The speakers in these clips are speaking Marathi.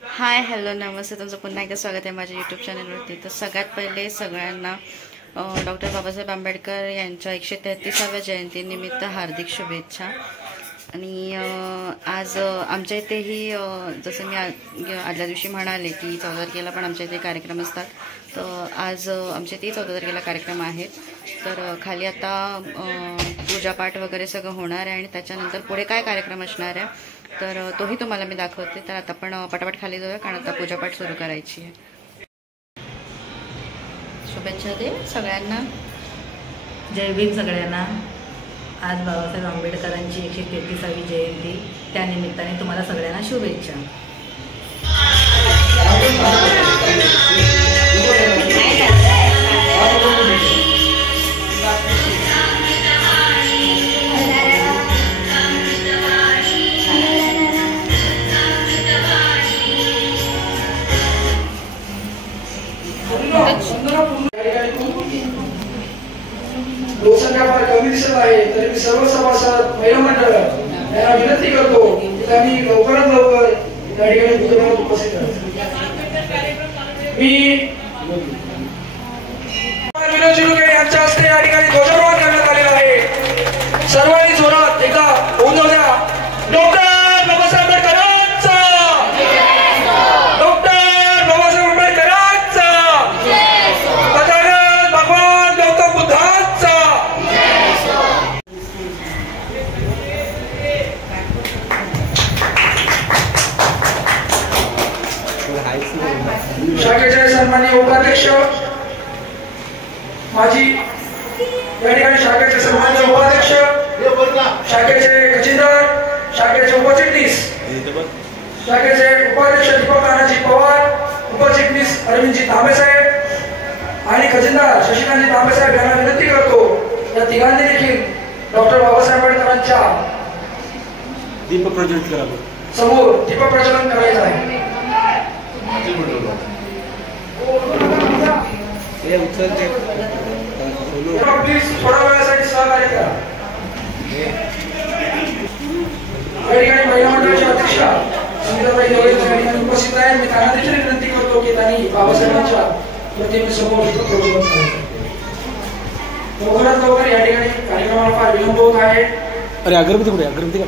हाय हॅलो नमस्ते, तुमचं पुन्हा एकदा स्वागत आहे माझ्या यूट्यूब चॅनलवरती। तर सगळ्यात पहिले सगळ्यांना डॉक्टर बाबासाहेब आंबेडकर यांच्या 133व्या जयंतीनिमित्त हार्दिक शुभेच्छा। आणि आज आमच्या इथेही जसं मी आदल्या दिवशी म्हणाले की 14 तारखेला पण आमच्या इथे कार्यक्रम असतात, तर आज आमच्या इथे 14 तारखेला कार्यक्रम आहेत। तर खाली आता पूजापाठ वगैरे सगळं होणार आहे आणि त्याच्यानंतर पुढे काय कार्यक्रम असणार आहे तर तोही तुम्हाला मी दाखवते। तर आता आपण पटापट खाली जाऊया कारण आता पूजापाठ सुरू करायची आहे। शुभेच्छा दे सगळ्यांना। जय भीम सगळ्यांना। आज बाबासाहेब आंबेडकरांची 133वी जयंती, त्यानिमित्ताने तुम्हाला सगळ्यांना शुभेच्छा। लोकसंख्या फार कमी दिसत आहे, तरी मी सर्व सभासद महिला मंडळ यांना विनंती करतो की त्यांनी लवकरात लवकर या ठिकाणी पूजनाला उपस्थित राहावे। मी विनोद शिरुके यांच्या हस्ते या ठिकाणी ध्वजारोहण करण्यात आलेलं आहे। सर्वांनी जोरात एकदा होऊन जाऊ द्या। डॉक्टर बाबासाहेब आंबेडकरांचा, डॉक्टर बाबासाहेब आंबेडकरांचा, तथागत भगवान गौतम बुद्धांचा। शाखेचे सन्माननीय उपाध्यक्ष माजी या ठिकाणी शाखेचे सन्माननीय उपाध्यक्ष, शाखेचे खजिनदार, शाखेचे उपचिटणीस, शाखेचे उपाध्यक्ष दीपक नानाजी पवार, उपचिटणीस अरविंदजी तांबे साहेब आणि खजिनदार शशिकांतजी तांबे साहेब यांना विनंती करतो या तिघांनी देखील डॉक्टर बाबासाहेब आंबेडकरांच्या दीप प्रज्वलित करावं, समोर दीप प्रज्वलन करायचं आहे। प्लीज थोडा वेळासाठी सहकार्य करा। या ठिकाणी महिला मंडळाच्या अध्यक्षा संगीताताई ढवळे या ठिकाणी उपस्थित आहेत। मी त्यांना देखील विनंती करतो की त्यांनी बाबासाहेबांच्या प्रतिमेसमोर दीप प्रज्वलन करावे। लवकरात लवकर या ठिकाणी कार्यक्रमाला फार विलंब होत आहे। अरे अगरबत्ती कुठे? अगरबत्ती का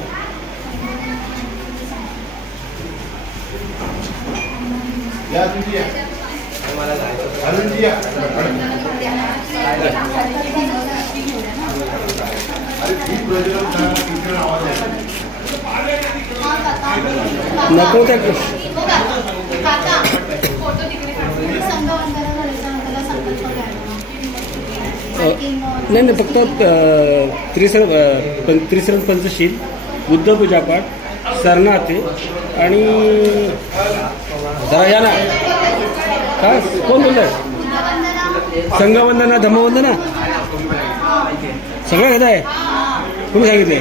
या तुझी या मला जायचं अरुणजी या अरे ठीक प्रज्वलन करताना किती आवाज आहे नको त्या काका फोटो तिकडे काढून संघवंदना झाल्याच्या नंतर संकल्प नाही नाही, फक्त त्रिसरण पंचशील, बुद्ध पूजापाठ, सरनाथे आणि जरा या ना काय कोण बोलतंय? संघवंदना, धम्मवंदना सगळं घेत आहे। तुम्ही सांगितलंय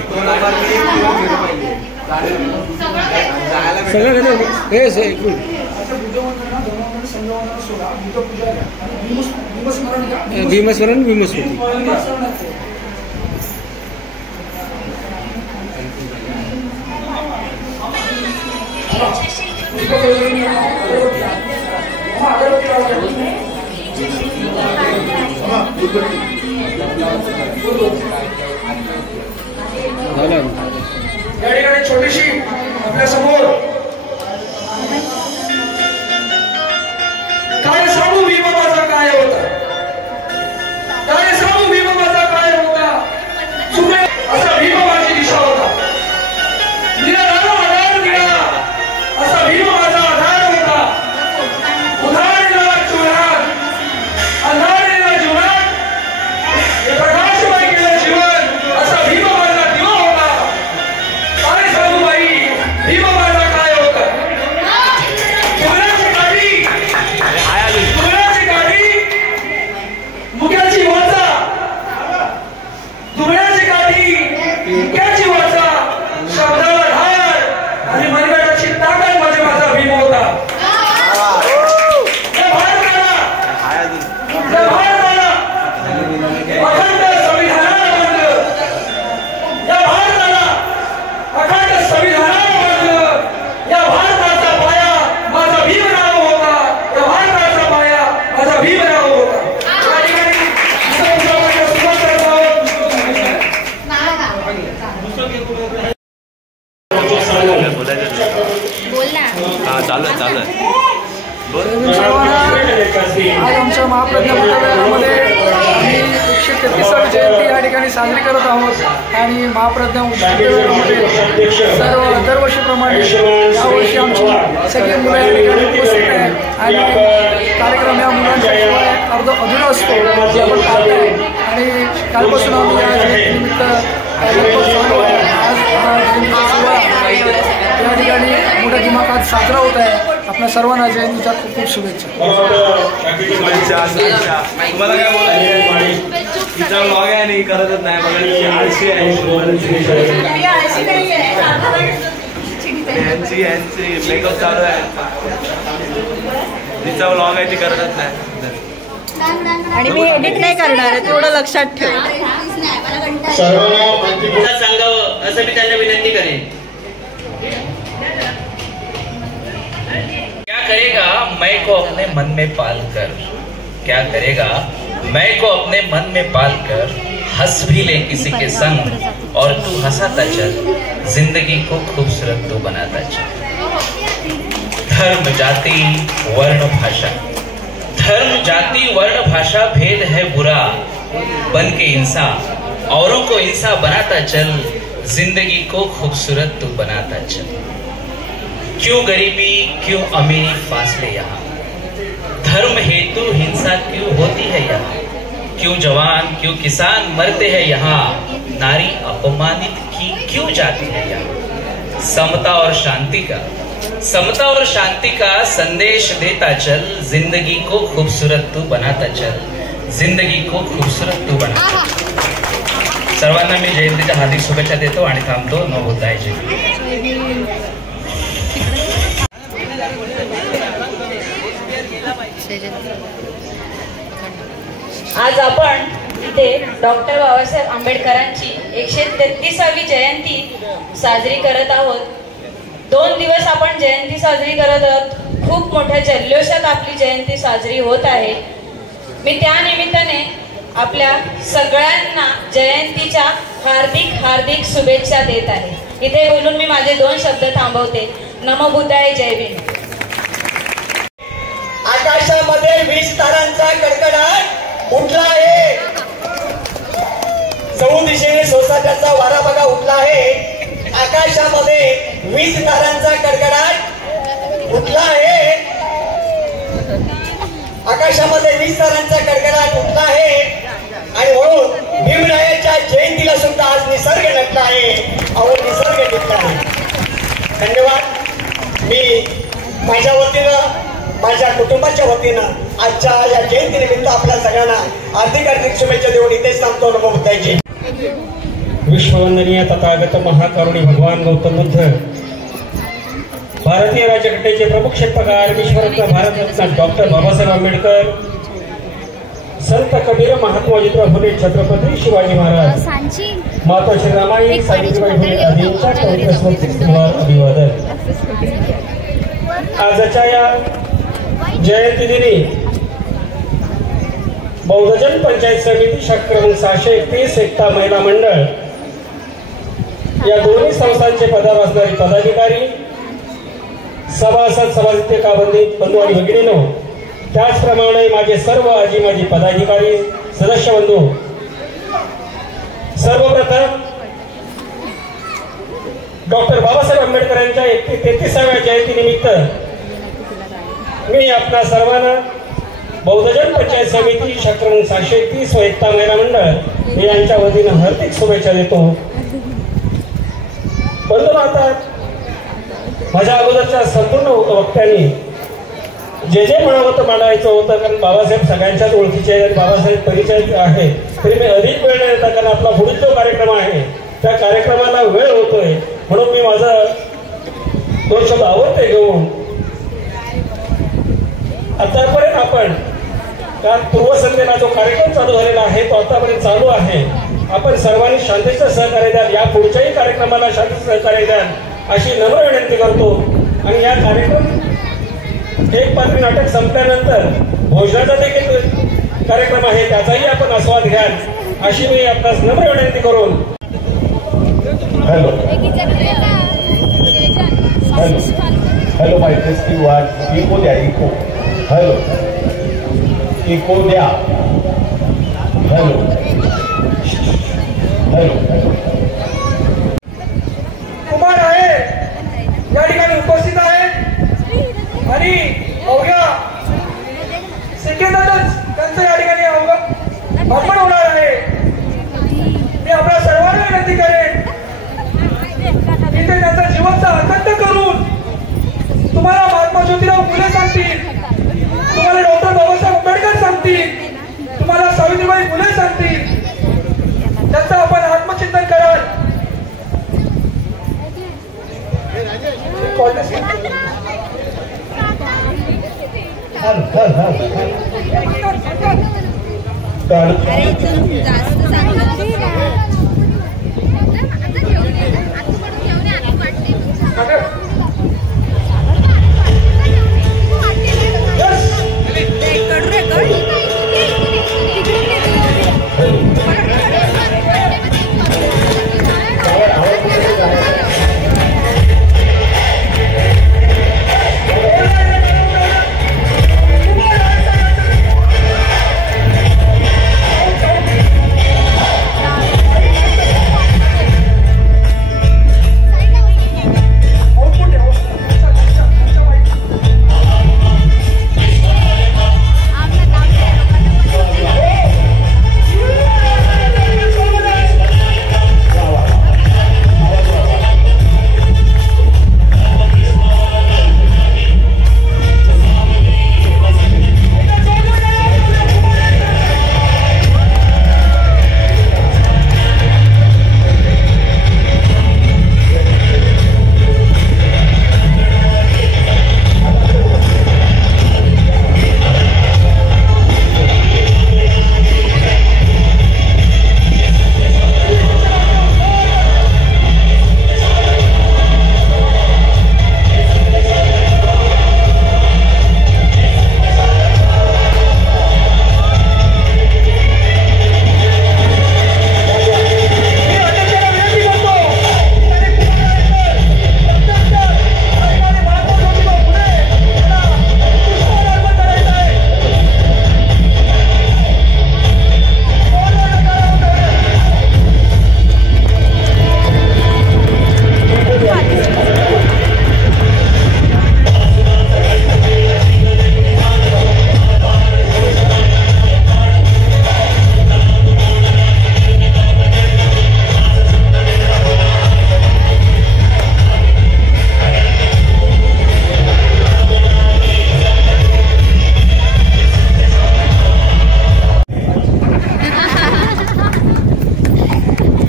सगळं घेत आहे। एक मिनिट, भीमस्मरण भीमस्मृती या ठिकाणी छोटीशी आपल्या समोर काय सांगू भीमाबाचा काय होता, काय सांगू भीमाबाचा काय होता, चुके असा भीमाबाची दिशा होता, निराळा आधार दिला असा भीमाबाचा आधार होता, उधारलेला चुरात, अंधारलेला जीवनात हे प्रकाशमय केलं जीवन असा भीमाबाचा दिवा होता। काय सांगू बाई भीमाबाचा काय चालू आहे आज आमच्या महाप्रज्ञा बुद्धविहारामध्ये आम्ही 133वी जयंती या ठिकाणी साजरी करत आहोत आणि महाप्रज्ञा बुद्धविहारामध्ये सर्व दरवर्षीप्रमाणे यावर्षी आमची सगळी मुलं या ठिकाणी उपस्थित आहेत आणि कार्यक्रम या मुलांच्या शिवाय अधुरा असतो जे आपण पाहतोय आणि कालपासून आम्ही या जयंतीनिमित्त चालू आहे. आज हा जयंतीचा सोहळा या ठिकाणी मोठ्या दिमाखात साजरा होत आहे. आपल्या सर्वांना जयंतीच्या खूप खूप शुभेच्छा. तुम्हाला काय बोलायचं तिचा ब्लॉग आहे आणि करतच नाही बघा आळशी आहे यांची मेकअप चालू आहे तिचा ब्लॉग आहे ती करतच नाही आणि मी एडिट नाही करणार आहे तेवढं लक्षात ठेव. सांगावं असं मी त्यांना विनंती करेन. क्या करेगा मैं को अपने मन में पाल कर, क्या करेगा मैं को अपने मन में पाल कर, हंस भी ले किसी के संग और तू हंसाता चल, जिंदगी को खूबसूरत तू बनाता चल. धर्म जाति वर्ण भाषा, धर्म जाति वर्ण भाषा भेद है बुरा, बन के इंसान औरों को इंसान बनाता चल, जिंदगी को खूबसूरत तू बनाता चल. क्यों गरीबी क्यों अमीरी फासले यहाँ, धर्म हेतु हिंसा क्यों होती है यहाँ, क्यों जवान क्यों किसान मरते हैं यहाँ, नारी अपमानित की क्यों जाती है यहाँ. समता और शांति का संदेश देता चल, जिंदगी को खूबसूरत तू बनाता चल, जिंदगी को खूबसूरत तू बनाता चल. सर्वांना मी जयंतीच्या हार्दिक शुभेच्छा देतो आणि थांबतो. न बोलताय आज आपण इथे डॉक्टर बाबासाहेब आंबेडकरांची 133वी जयंती साजरी करत आहोत. 2 दिवस आपण जयंती साजरी करत आहोत. खूप मोठ्या जल्लोषात आपली जयंती साजरी होत आहे. मी त्या निमित्ताने आपल्या सगळ्यांना जयंतीच्या हार्दिक हार्दिक शुभेच्छा देत आहे. इथे बोलून मी माझे 2 शब्द थांबवते. नमो बुद्धाय, जय भीम. आकाशामध्ये 20 तारांचा कडकडाट उठला आहे. चहू दिशेने सोसाट्याचा वारा बघा उठला आहे. आकाशामध्ये 20 तारांचा कडकडाट उठला आहे. आकाशामध्ये 20 तारांचा कडकडाट उठला आहे आणि म्हणून भीमरायाच्या जयंतीला सुद्धा आज निसर्ग नटला आहे. अहो निसर्ग टिकला आहे. धन्यवाद. मी माझ्या वतीनं माझ्या कुटुंबाच्या वतीनं आजच्या या जयंतीनिमित्त आपल्या सगळ्यांना हार्दिक हार्दिक शुभेच्छा देऊन इथेच थांबतो. नमो बुद्धाय. विश्ववंदनीय तथागत महाकरुणी भगवान गौतम बुद्ध, भारतीय राज्यघटनेचे प्रमुख शिल्पकार विश्वरत्न भारतरत्न डॉक्टर बाबासाहेब आंबेडकर, संत कबीर, महात्मा ज्योतिराव फुले, छत्रपती शिवाजी महाराज, माता श्रीरामाई, सावित्रीबाई फुले आदींच्या पवित्र स्मृतीवर अभिवादन. आजच्या या जयंती दिनी बौद्धजन पंचायत समिती शाखा क्रमांक 631 एकता महिला मंडळ या दोन्ही संस्थांचे पदावर असणारी पदाधिकारी, सभासद, सभासद, काबंदी बंधू आणि भगिनीनो, त्याचप्रमाणे माझे सर्व आजी माजी पदाधिकारी, सदस्य बंधू, सर्वप्रथम डॉक्टर बाबासाहेब आंबेडकर यांच्या 133व्या जयंतीनिमित्त मी आपल्या सर्वांना बौद्धजन पंचायत समिती शाखा क्रमांक 631 व एकता महिला मंडळ यांच्या वतीनं हार्दिक शुभेच्छा देतो. बंधू आता माझ्या अगोदरच्या संपूर्ण वक्त्यांनी जे जे म्हणावं मांडायचं होतं, कारण बाबासाहेब सगळ्यांच्याच ओळखीचे आहेत, बाबासाहेब परिचय आहे, तरी मी अधिक वेळ नाही देता, कारण आपला पुढील जो कार्यक्रम आहे त्या कार्यक्रमाला वेळ होतोय, म्हणून मी माझा 2 शब्द आवडते घेऊन आतापर्यंत आपण कारण पूर्वसंध्येला जो कार्यक्रम चालू झालेला आहे तो आतापर्यंत चालू आहे. आपण सर्वांनी शांतीचं सहकार्य द्याल, या पुढच्याही कार्यक्रमाला शांतीचं सहकार्य द्याल अशी नम्र विनंती करतो. आणि या एक पात्री नाटक संपल्यानंतर भोजनाचा देखील कार्यक्रम आहे, त्याचाही आपण आस्वाद घ्याल अशी मी आपणास नम्र विनंती करून हॅलो हेलो माय टेस्टिंग वन इको द्या इको हेलो इको द्या हेलो हेलो कुमार आहे या ठिकाणी उपस्थित आहे आणि अवघ्या सेकंदातच त्यांचं या ठिकाणी भागवण होणार आहे. मी आपल्या सर्वांना विनंती करेन इथे त्यांचा जीवनचा आनंद करून तुम्हाला महात्मा ज्योतिराव फुले सांगतील, तुम्हाला डॉक्टर बाबासाहेब आंबेडकर सांगतील, तुम्हाला सावित्रीबाई फुले सांगतील. त्याचं आपण आत्मचिंतन कराल.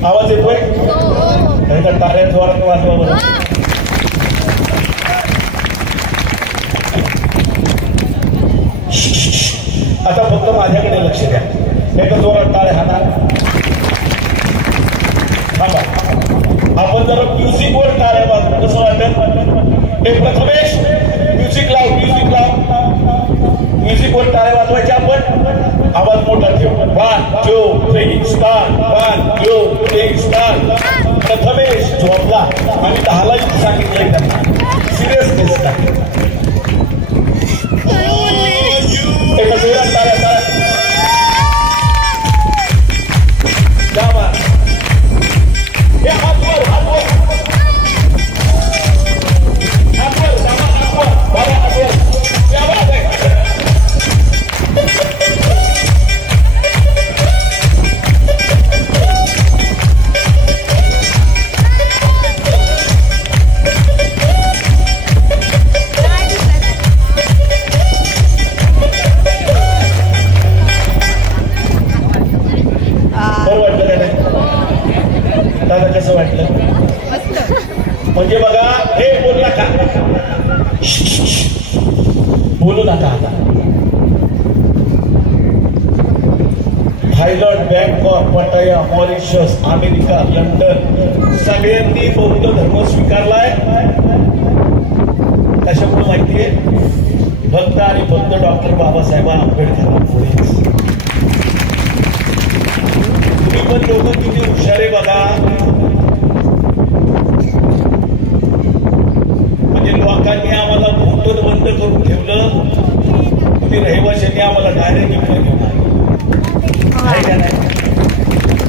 आवाज येतोय त्याच्या टाळ्या जोरात वाजवा बरं. आता फक्त माझ्याकडे लक्ष द्या. एक जोरात टाळ्या हाणार. आपण जर म्युझिकवर टाळ्या वाजवू कसं वाटत? एक प्रथमेश म्युझिक लाव म्युझिक लाव. म्युझिकवर टाळ्या वाजवायच्या आपण आवाज मोठा ठेव. 1 2 3 स्टार्ट. 1 2 3 स्टार्ट. प्रथमेश झोपला आणि 10ला सांगितलंय त्यांना सिरियसनेस नाही. एका जोरात टाळ्या टाळ्या. हे हातवर हातवर हातवर बाबा हातवर क्या बात है. दादा कसं वाटलं? म्हणजे बघा हे बोलू नका बोलू नका. आता थायलंड बँकॉक पटाया मॉरिशस अमेरिका लंडन सगळ्यांनी बौद्ध धर्म स्वीकारलाय. कशामुळे माहितीये? भक्त आणि भक्त डॉक्टर बाबासाहेब आंबेडकरांमुळेच. तुम्ही पण लोक किती हुशार आहे बघा. म्हणजे लोकांनी आम्हाला फोटोत बंद करून ठेवलं, तुम्ही रहिवाशांनी आम्हाला डायरेक्ट घेऊन आहे का नाही?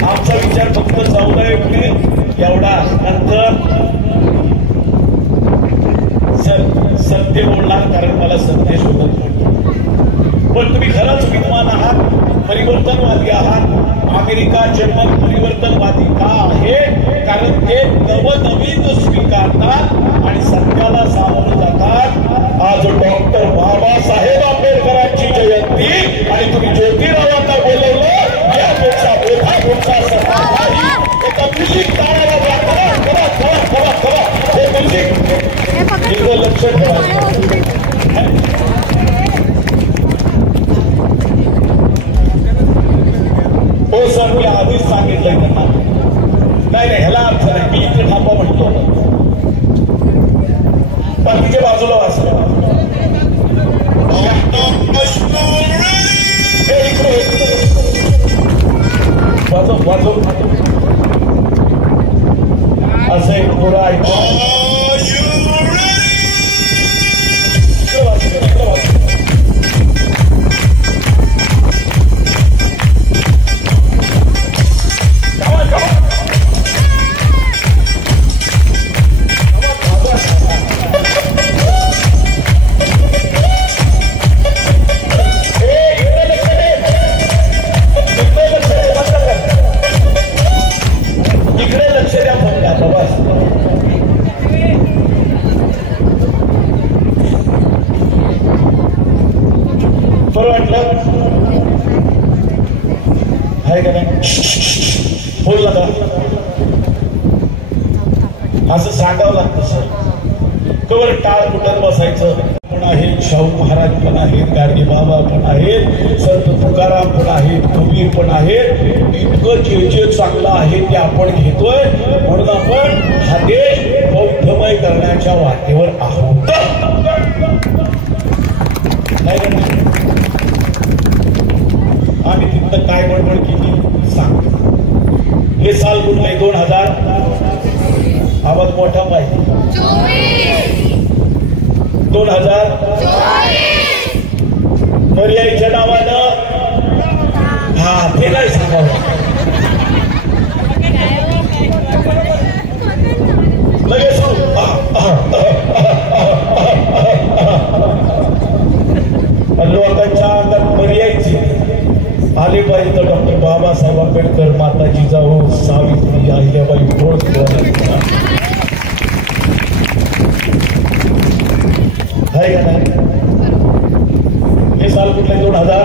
आमचा विचार फक्त 14 एप्रिल एवढा, नंतर सत्य बोलणार, कारण मला सत्य शोधत नाही. पण तुम्ही खरंच विद्वान आहात, परिवर्तनवादी आहात. अमेरिका जन्म परिवर्तनवादी का आहे? कारण ते नवनवीन स्वीकारतात आणि सत्याला सामोरं जातात. आज डॉक्टर बाबासाहेब आंबेडकरांची जयंती आणि तुम्ही ज्योतिरावांना बोलवलं, यापेक्षा मोठा मोठा सन्मान नाही. एका म्युझिक ताराला करा करा करा करा करा हे म्युझिक इकडे लक्ष ठेवा. हो सर, मी आधीच सांगितलंय त्यांना. नाही नाही, ह्याला अर्थ नाही, मी इथे थांबा म्हणतो. बाकीच्या बाजूला वाचलं वाजव वाजव असं एक पुरं ऐकलं. असं सांगावं लागतं सर. कवर टाळ कुठत बसायचं. पण आहेत शाहू महाराज पण आहेत, गाडगे बाबा पण आहेत, संत तुकाराम पण आहेत, कबीर पण आहेत. इतकं जे जे चांगलं आहे ते आपण घेतोय, म्हणून आपण हा देश बौद्धमय करण्याच्या वाटेवर आहोत. आम्ही तिथं काय बडबड केली सांग. हे साल कुठलं आहे? 2000. आवाज मोठा पाहिजे. 2024 पर्यायीच्या नावानं हा ते नाही सांगावं. लगेच लोकांच्या अंगात पर्यायची आले पाहिजे. तर डॉक्टर बाबासाहेब आंबेडकर, माता जिजाऊ, सावित्री, अहिल्याबाई होळकर आहे का नाही? हे साल कुठलं? 2000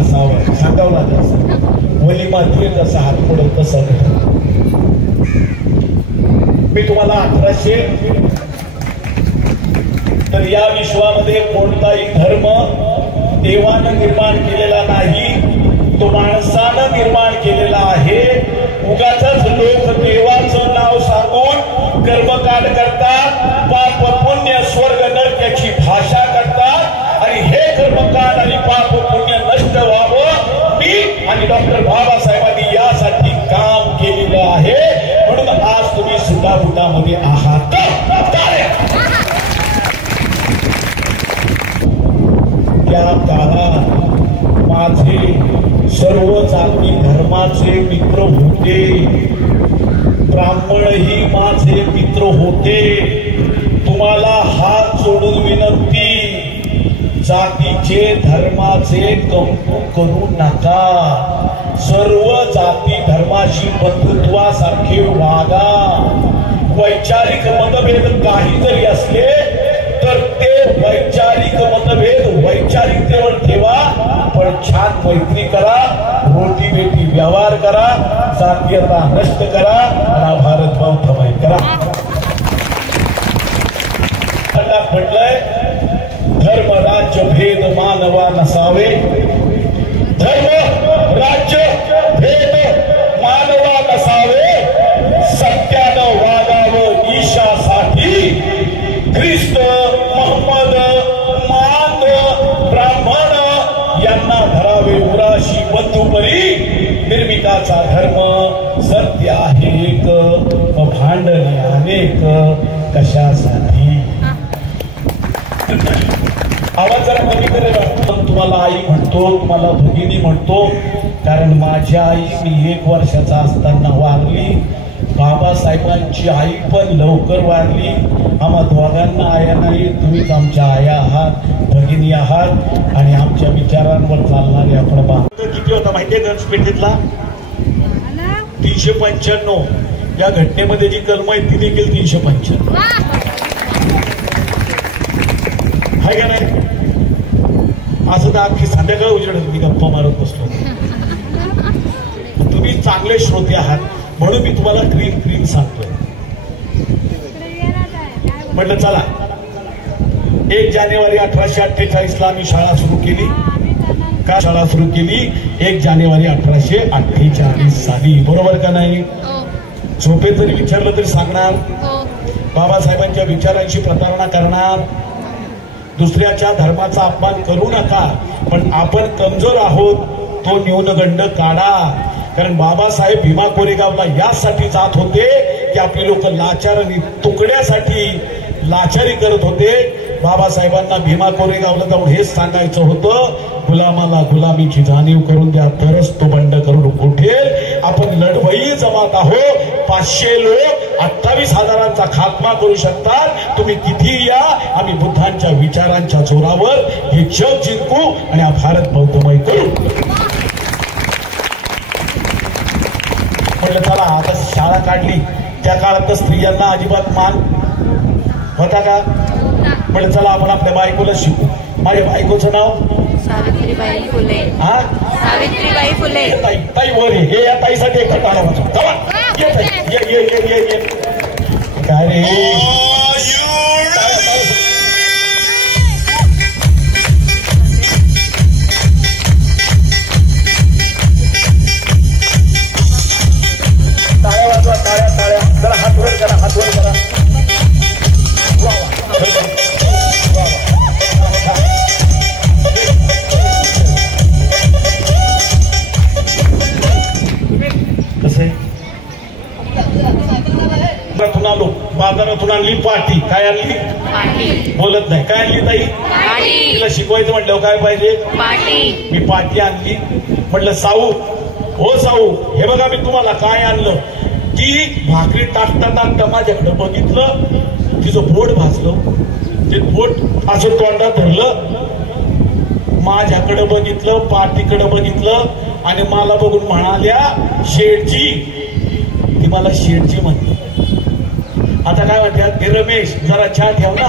असावं. सांगावं लागलं. वली माती जसा हात पडेल तसा. मी तुम्हाला 1800 तर या विश्वामध्ये कोणताही धर्म देवानं निर्माण केलेला नाही, तो माणसानं निर्माण केलेला आहे. उगाचच लोक देवाचं नाव सांगून कर्मकांड करतात, पाप पुण्य स्वर्ग नरकाची भाषा करतात आणि हे कर्मकांड आणि पाप पुण्य नष्ट व्हावं. मी आणि डॉक्टर बाबासाहेबांनी यासाठी काम केलेलं आहे, म्हणून आज तुम्ही सुटाफुटामध्ये आहात. त्या काळात माझे सर्व जाती धर्माचे मित्र होते, ब्राह्मणही माझे मित्र होते. तुम्हाला हात जोडून विनंती, जातीचे धर्माचे कौतुक करू नका. सर्व जाती धर्माशी बंधुत्वासारखे वागा. वैचारिक मतभेद काही जरी असले तर ते वैचारिक मतभेद वैचारिकतेवर ठेवा, पण छान मैत्री करा, रोटी बेटी व्यवहार करा, जातीयता नष्ट करा आणि भारत बौद्धमय करा. म्हटलंय धर्म राज्य भेद मानवा नसावे. धर्म राज्य भेद मानवा नसावे. सत्यानं वागावं ईशासाठी. ख्रिस्त मोहम्मद मान ब्राह्मण यांना धरावे उराशी बंधुपरी. निर्मिताचा धर्म सत्य आहे एक, भांडणे अनेक. कशासाठी? आवाज जरा कमी करेल. तुम्हाला आई म्हणतो, तुम्हाला भगिनी म्हणतो, कारण माझी आई मी 1 वर्षाचा असताना वारली. बाबासाहेबांची आई पण लवकर वारली. आम्हा दोघांना आया नाही. तुम्हीच आमच्या आया आहात, भगिनी आहात आणि आमच्या विचारांवर चालणारे आपण बा. किती होता माहितीये घनपेठेतला? 395. या घटनेमध्ये जी कलम आहे ती देखील 395 आहे का नाही? असं तर अख्खी संध्याकाळ उजेडत मी गप्पा मारत बसलो. तुम्ही चांगले श्रोते आहात म्हणून मी तुम्हाला क्रीम सांगतोय. म्हटलं चला, 1 जानेवारी 1848 आम्ही शाळा सुरू केली. का शाळा सुरू केली? 1 जानेवारी 1848 साली. बरोबर का नाही? झोपेत जरी विचारलं तरी सांगणार. बाबासाहेबांच्या विचारांची प्रतारणा करणार. दुसऱ्याच्या धर्माचा अपमान करू नका, पण आपण कमजोर आहोत तो न्यूनगंड काढा. कारण बाबासाहेब भीमा कोरेगावला यासाठी जात होते की आपली लोक लाचार आणि तुकड्यासाठी लाचारी करत होते. बाबासाहेबांना भीमा कोरेगावला जाऊन हेच सांगायचं होतं, गुलामाला गुलामीची जाणीव करून द्या, तरच तो बंड करून उठेल. आपण लढवई जमात आहोत. 500 लोक 28,000चा खात्मा करू शकतात. तुम्ही किती या, आम्ही बुद्धांच्या विचारांच्या जोरावर हे जग जिंकू आणि हा भारत बौद्धमय करू. म्हटलं चला, आता शाळा काढली. त्या काळात स्त्रियांना अजिबात मान होता का? म्हटलं चला आपण आपल्या बायकोला शिकू. माझ्या बायकोचं नाव सावित्रीबाई फुले. हा, सावित्रीबाई फुले. ताई वर हे या ताईसाठी एक टाळा वाजवा. ये काय रे? टाळ्या वाजवा, टाळ्या. जरा हात वर करा, हात वर करा. आलो बाजारातून आणली पाटी. काय आणली? बोलत नाही. काय आणली ताई? तिला शिकवायचं म्हटलं काय पाहिजे? मी पाटी आणली. म्हटलं साऊ, हो साऊ, हे बघा मी तुम्हाला काय आणलं. ती भाकरी टाकताना माझ्याकडे बघितलं, तिचं बोट भाजलं. ते बोट असं तोंडात धरलं, माझ्याकडे बघितलं, पाटीकडे बघितलं आणि मला बघून म्हणाल्या शेठजी. ती मला शेठजी म्हणली. आता काय म्हणतात, हे रमेश जरा चहा ठेव ना.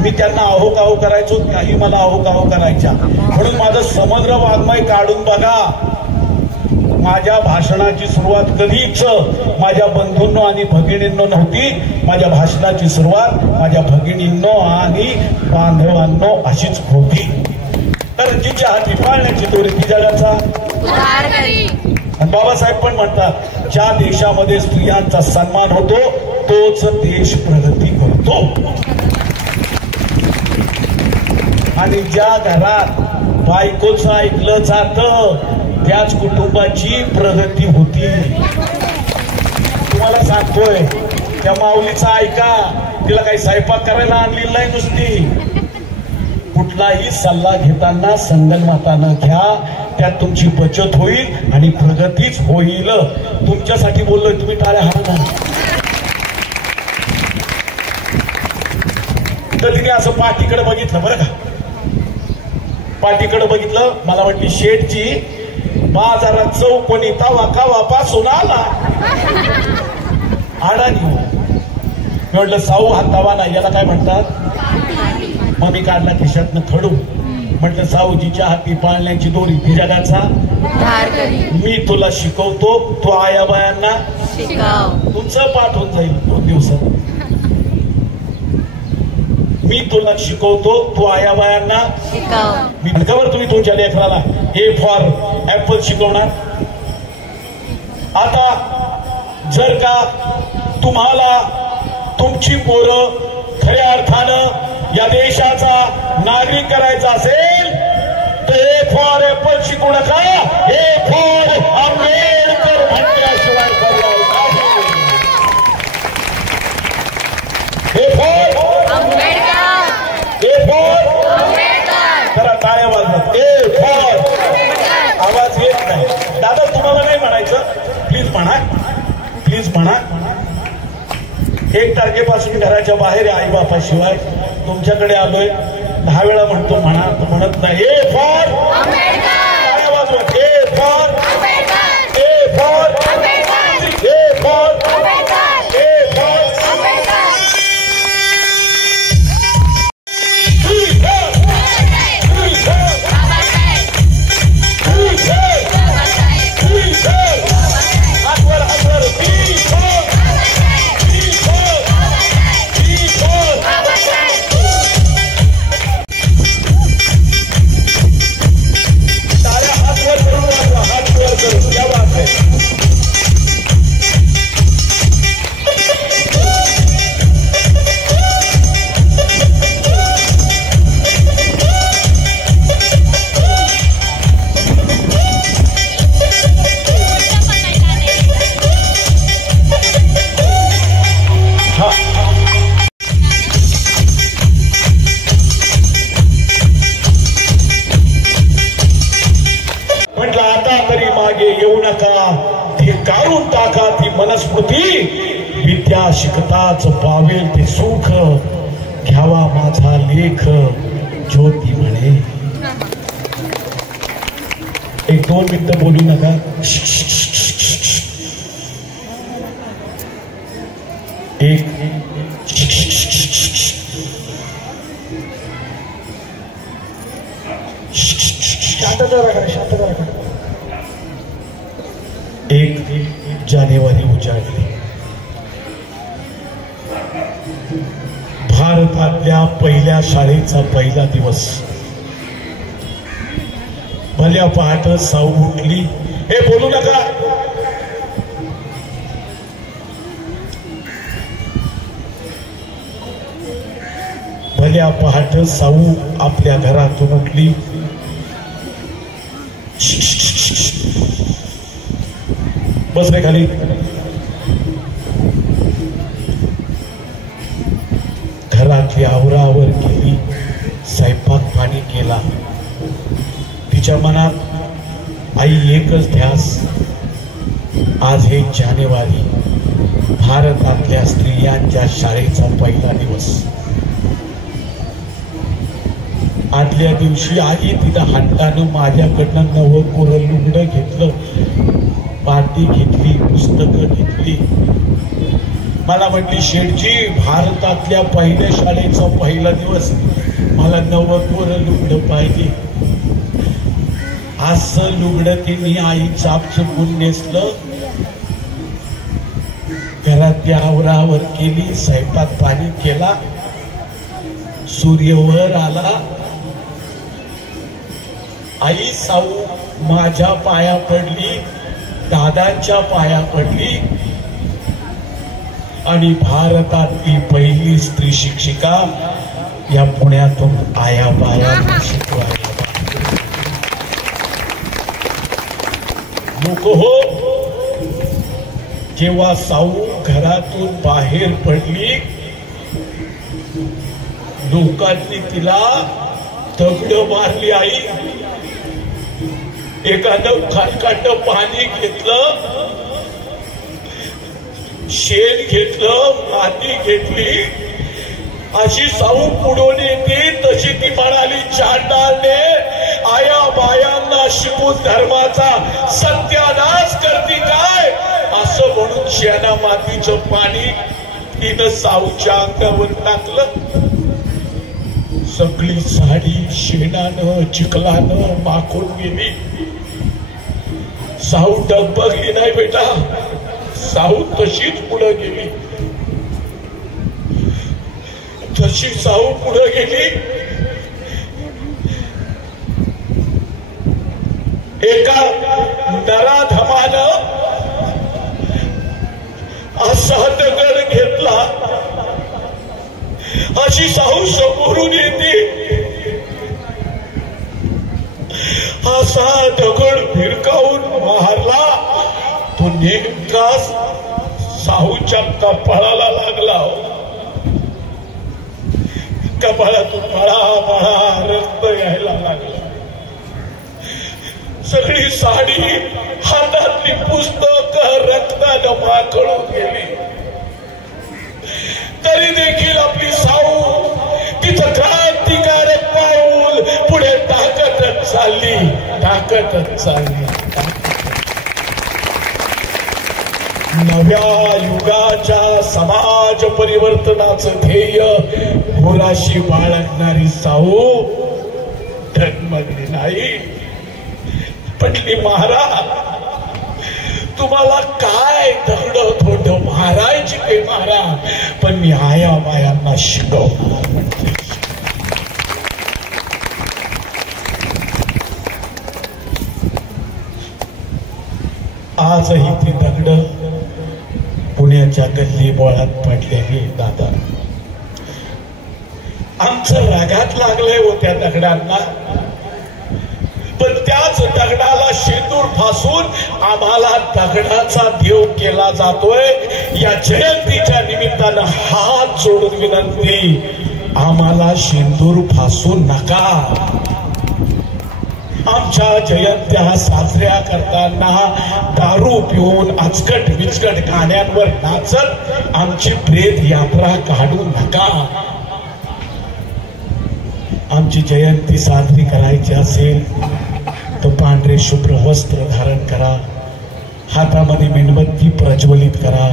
मी त्यांना अहो काहो करायचो, त्याही मला अहो काहो करायच्या. म्हणून माझं समग्र वाङ्मय काढून बघा. माझ्या भाषणाची सुरुवात कधीच माझ्या बंधूंनो आणि भगिनींनो नव्हती. माझ्या भाषणाची सुरुवात माझ्या भगिनींनो आणि बांधवांनो अशीच होती. तर जिच्या हाती पाळण्याची दोरी ती जगाचा. आणि बाबासाहेब पण म्हणतात, ज्या देशामध्ये स्त्रियांचा सन्मान होतो तोच देश प्रगती करतो. आणि ज्या घरात बायकोचं ऐकलं जातं त्याच कुटुंबाची प्रगती होती. तुम्हाला सांगतोय, त्या माऊलीचा ऐका. तिला काही स्वयंपाक करायला आणली नाही नुसती. कुठलाही सल्ला घेताना संगनमतानं घ्या. त्यात तुमची बचत होईल आणि प्रगतीच होईल. तुमच्यासाठी बोललोय, तुम्ही टाळ्या हाणा. तर तिने असं पाठीकडे बघितलं बरं का. पाठीकडे बघितलं. मला वाटली शेठची बाजारात चौकोनी तवा कावापासून आला आडानी. मी म्हटलं साऊ हा तवा नाही, याला काय म्हणतात? मग मी काढला खिशातनं खडू. म्हटलं साऊजीच्या हाती पाळण्याची दोरी ती जगाचा. मी तुला शिकवतो, तो आया बायांना तुमचं पाठ होत जाईल 2 दिवसात. मी तुला शिकवतो, तू आया बायांना मी खबर. तुम्ही तुमच्या लेकराला ए फॉर ऍपल शिकवणार. आता जर का तुम्हाला तुमची पोरं खऱ्या अर्थानं या देशाचा नागरिक करायचा असेल तर ए फॉर ऍपल शिकवू नका. ए फॉर आंबेडकर म्हणल्याशिवाय पर्याय नाही. जरा टाळ्या वाजवत. आवाज येत नाही. दादा तुम्हाला नाही म्हणायचं, प्लीज म्हणा, प्लीज म्हणा. 1 तारखेपासून घराच्या बाहेर आई बापाशिवाय. तुमच्याकडे आलोय, 10 वेळा म्हणतो, म्हणा म्हणत नाही. ए फॉर टाळ्या वाजवत. A for, A for, A for, A for. काढून टाका ती मनस्मृती. विद्या शिकताच पावेल ते सुख, घ्यावा माझा लेख ज्योती म्हणे. 1-2 मिनिटं बोलू नका. शांतता. 1 जानेवारी उजाडली. भारतातल्या पहिल्या शाळेचा पहिला दिवस. भल्या पहाट साऊ उठली. हे बोलू नका. भल्या पहाट साऊ आपल्या घरातून उठली. बस रे खाली. घरातली आवरावर केली, स्वयंपाक पाणी केला. तिच्या मनात आई एकच ध्यास, आज 1 जानेवारी, भारतातल्या स्त्रियांच्या शाळेचा पहिला दिवस. आदल्या दिवशी आई तिला हट्टानं माझ्याकडनं नवं कोरं लुगडं घेतलं, पाटी घेतली, पुस्तकं घेतली. मला म्हटली, शेठजी भारतातल्या पहिल्या शाळेचा पहिला दिवस, मला नवं कोरं लुगडं पाहिजे. असं लुगडं तिने आई चापचून नेसलं. घरातल्या आवरावर केली, स्वयंपाक पाणी केला. सूर्य वर आला. आई साऊ माझ्या पाया पडली, दादांच्या पाया पडली आणि भारतातली पहिली स्त्री शिक्षिका या पुण्यातून आया बाया शिकवायला. लोक हो, जेव्हा साऊ घरातून बाहेर पडली, लोकांनी तिला दगड मारली. आई एखादं खडकांड पाणी घेतलं, शेण घेतलं, माती घेतली. अशी साऊ पुढून येते तशी ती म्हणाली, चांडाळने आया बायांना शिकून धर्माचा सत्यानाश करते काय, असं म्हणून शेणा मातीचं पाणी तिनं साऊच्या अंगावर टाकलं. सगळी साडी शेणानं चिखलानं माखून गेली. साऊ डगबगली नाही बेटा, साऊ तशीच पुढे गेली. तशी साऊ पुढे गेली. एका नराधमानं असा दगड घेतला. अशी साऊ समोरून येते. असा दगड भिरकावून मारला. तो नेमका साऊच्या कपाळाला लागला. कपाळातून मळा मळा रक्त यायला लागलं. सगळी साडी, हातातली पुस्तक रक्तानं माखळून गेली. तरी देखील आपली साऊ तिचं क्रांतिकारक पाऊल पुढे टाकतच चालली. नव्या युगाच्या समाज परिवर्तनाचं ध्येय घोराशी बाळगणारी साऊ डगमगली नाही. पटली महाराज, तुम्हाला काय दगड थोड मारायची ते मारा, पण मी आया मायांना शिकवणार. आजही ती दगड पुण्याच्या गल्ली बोळात पडलेली. दादा, आमचं रागात लागलंय होत्या दगडांना, पण त्याच दगडाला शेंदूर फासून आम्हाला दगडाचा देव केला जातोय. या जयंतीच्या निमित्तानं हात जोडून विनंती, आम्हाला शेंदूर फासू नका. आमच्या जयंत्या साजऱ्या करताना दारू पिऊन अचकट विचकट गाण्यांवर नाचत आमची प्रेत यात्रा काढू नका. आमची जयंती साजरी करायची असेल तर पांढरे शुभ्र वस्त्र धारण करा, हातामध्ये मेणबत्ती प्रज्वलित करा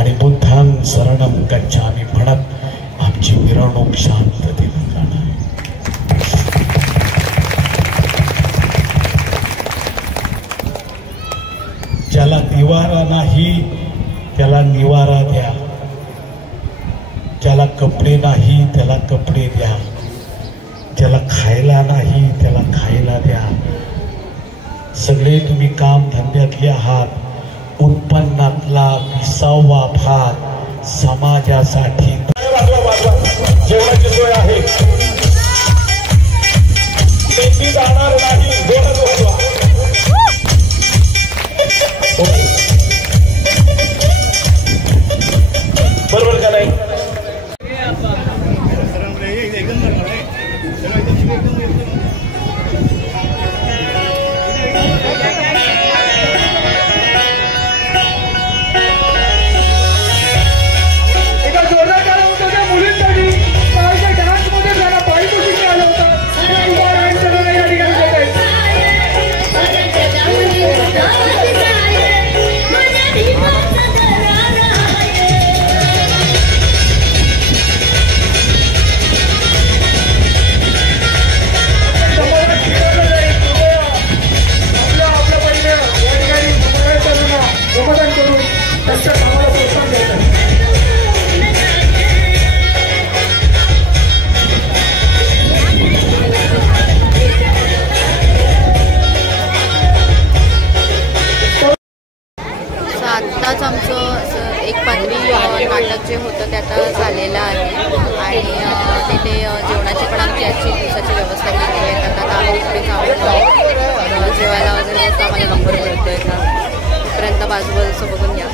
आणि बुद्धां शरणं गच्छामि म्हणत आमची मिरवणूक शांततेने काढा. ज्याला निवारा नाही त्याला निवारा द्या, ज्याला कपडे नाही त्याला कपडे द्या, ज्याला खायला नाही त्याला खायला द्या. सगळे तुम्ही काम धंद्यातले आहात, उत्पन्नातला 20वा भाग समाजासाठी. जेवणाची सोय आहे, त्यांनी जाणार नाही. बरोबर का नाही? आत्ताच आमचं एक पदवी नाटक जे होतं ते आता झालेलं आहे आणि तिथे जेवणाची पण आमची आजची दिवसाची व्यवस्था केली आहे. आता आम्ही पुढे जाऊन जेवायला वगैरे आम्हाला नंबर मिळतोय का तोपर्यंत बाजूबाजूचं बघून घ्या.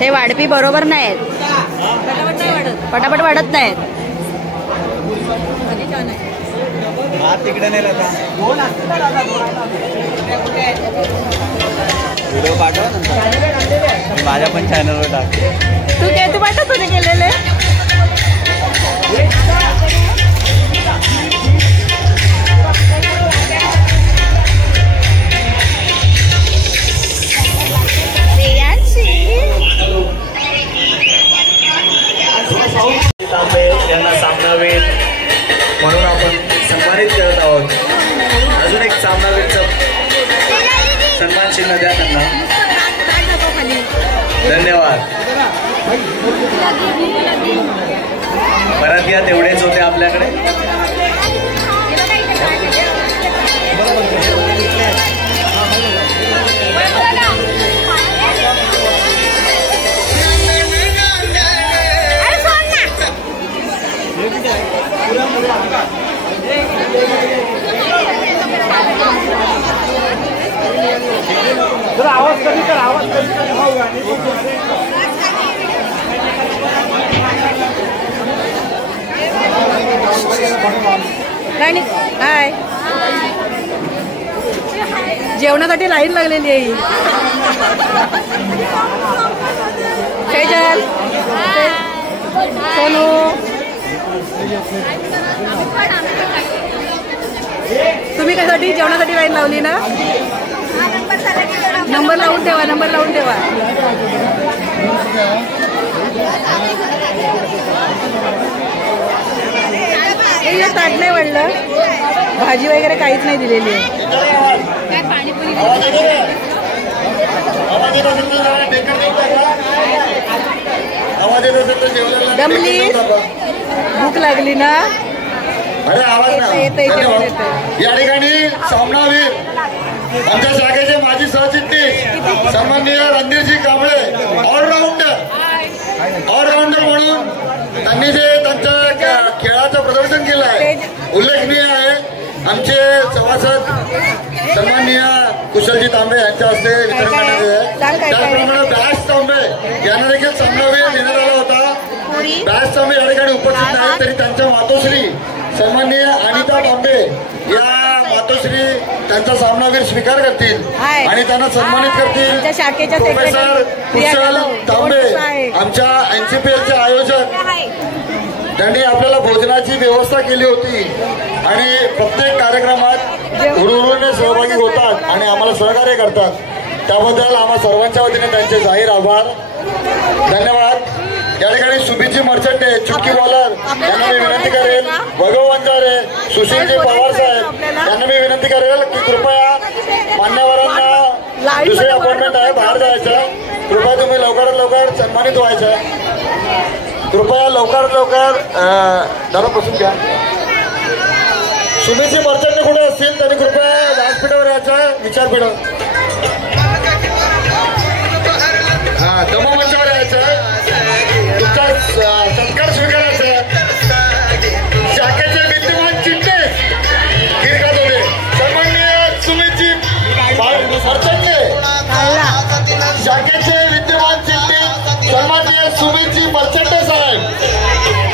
हे वाढपी बरोबर नाहीत, पटापट वाढत नाहीत. तिकडे नाही व्हिडिओ पाठवा नंतर माझ्या पण चॅनलवर टाक. तू पाठव तुझे केलेले. यांना सामनावीर म्हणून आपण सन्मानित करत आहोत. अजून एक सामनावीरचं सन्मान चिन्ह द्या त्यांना. धन्यवाद. परत घ्या, तेवढेच होते आपल्याकडे. आवाज कमी कर, आवाज कमी कर. काय नाही. हाय, जेवणासाठी लाईन लागलेली आहे. काय चाल सोनू, तुम्ही कशासाठी जेवणासाठी लाईन लावली ना? नंबर लावून ठेवा, नंबर लावून ठेवा. हे ताट नाही वाढलं, भाजी वगैरे काहीच नाही दिलेली आहे. दमली, भूक लागली ना? अरे आवाज या ठिकाणी सामनावीर आमच्या शाखेचे माजी सहचिटणीस सन्माननीय रणधीरजी कांबळे ऑलराऊंडर म्हणून त्यांनी जे त्यांच्या खेळाचं प्रदर्शन केलं आहे उल्लेखनीय आहे. आमचे सभासद सन्माननीय कुशलजी तांबे यांच्या हस्ते वितरण करण्यात आहे. त्याचप्रमाणे बॅस तांबे यांना देखील सामनावीर देण्यात आला होता. बॅस तांबे या ठिकाणी उपस्थित नाही, तरी त्यांच्या मातोश्री सन्माननीय अनिता तांबे या मातोश्री त्यांचा सामनावीर स्वीकार करतील आणि त्यांना सन्मानित करतील. प्रोफेसर कुशल तांबे आमच्या NCPLचे आयोजक, त्यांनी आपल्याला भोजनाची व्यवस्था केली होती आणि प्रत्येक कार्यक्रमात हुरहुरीने सहभागी होतात आणि आम्हाला सहकार्य करतात. त्याबद्दल आम्हा सर्वांच्या वतीने त्यांचे जाहीर आभार, धन्यवाद. या ठिकाणी सुबीजी मर्चंटे चुटकी बॉलर यांना मी विनंती करेल, वैभव वंजारे, सुशीलजी पवार साहेब यांना मी विनंती करेल की कृपया मान्यवरांना दुसरी अपॉइंटमेंट आहे, बाहेर जायचं. कृपया तुम्ही लवकरात लवकर सन्मानित व्हायचं. कृपया लवकरात लवकर दारू बसून घ्या. सुबीजी मर्चंटे कुठे असतील त्यांनी कृपया व्यासपीठावर यायचं, विचारपीठ दममंचावर यायचं, तुमचा सत्कार स्वीकारायचा. शाखेचे विद्यमान चिटणीस गिरगात होते सन्माननीय सुमितजी मर्चंटे, शाखेचे विद्यमान चिटणीस सन्माननीय सुमितजी मर्चंटे साहेब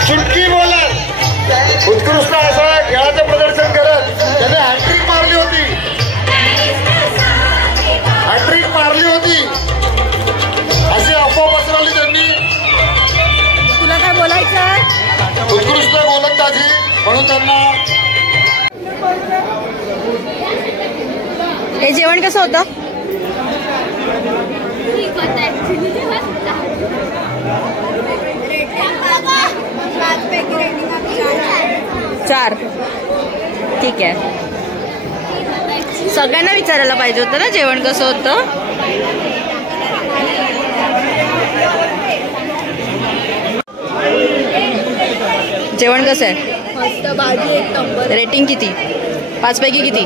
चुटकी बॉलर उत्कृष्ट असं खेळाचं प्रदर्शन करत त्याने हॅट्रिक मारली होती. अशी अफवा पसरवली त्यांनी. तुला काय बोलायचं? उत्कृष्ट गोलंदाजी म्हणून त्यांना. हे जेवण कसं होतं? 4. ठीक आहे. सगळ्यांना विचारायला पाहिजे होतं ना जेवण कसं होतं. जेवण कसं आहे? मस्त, भाजी एक नंबर. रेटिंग किती? 5 पैकी किती?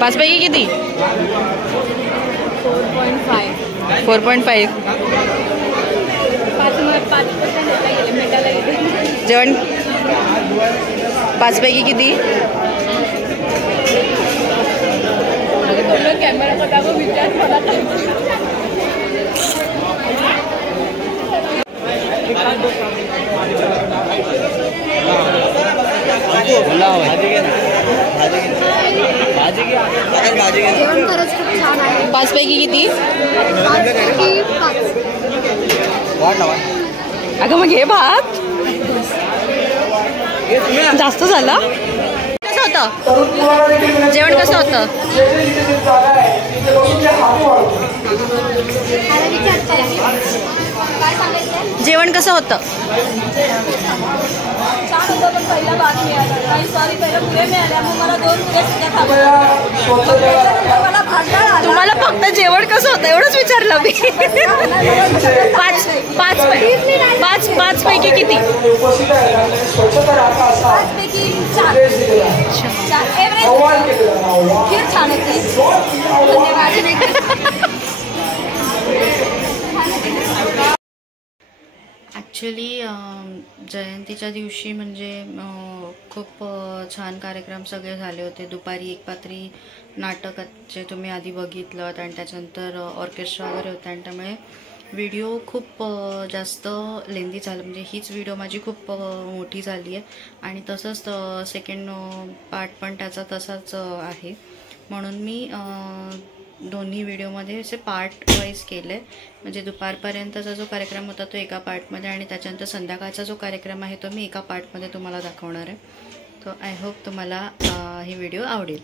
5 पैकी किती? 4.5. 4.5. जेवण 5 पैकी किती? कॅमेरा विचार मला जेवण खरंच खूप छान आहे. 5 पैकी किती? 5. अगं मग हे भात जास्त झालं. कसं होतं जेवण? कसं होतं? जेवण कसं होतं? छान होतं, पण पहिला भात मिळाला नाही. सॉरी, पहिला पुढे मिळाल्या, मग मला 2 पुढे सुद्धा खावं. मला भांडाळ आला. तुम्हाला फक्त जेवण कसं होतं एवढंच विचारलं मी. पाच पैकी किती? उपस्थित आहे स्वच्छता राखा असा संदेश दिलेला आहे. आव्हान केलेलं आहे. छान ॲक्च्युली जयंतीच्या दिवशी म्हणजे खूप छान कार्यक्रम सगळे झाले होते. दुपारी एकपात्री नाटक जे तुम्ही आधी बघितलं आणि त्याच्यानंतर ऑर्केस्ट्रा वगैरे होता आणि त्यामुळे व्हिडिओ खूप जास्त लेंदी झालं. म्हणजे हीच व्हिडिओ माझी खूप मोठी झाली आहे आणि तसंच सेकंड पार्ट पण त्याचा तसाच आहे. म्हणून मी दोन्ही व्हिडिओमध्ये असे पार्ट वाईज केले. म्हणजे दुपारपर्यंतचा जो कार्यक्रम होता तो एका पार्टमध्ये आणि त्याच्यानंतर संध्याकाळचा जो कार्यक्रम आहे तो मी एका पार्टमध्ये तुम्हाला दाखवणार आहे. तो आय होप तुम्हाला ही व्हिडिओ आवडेल.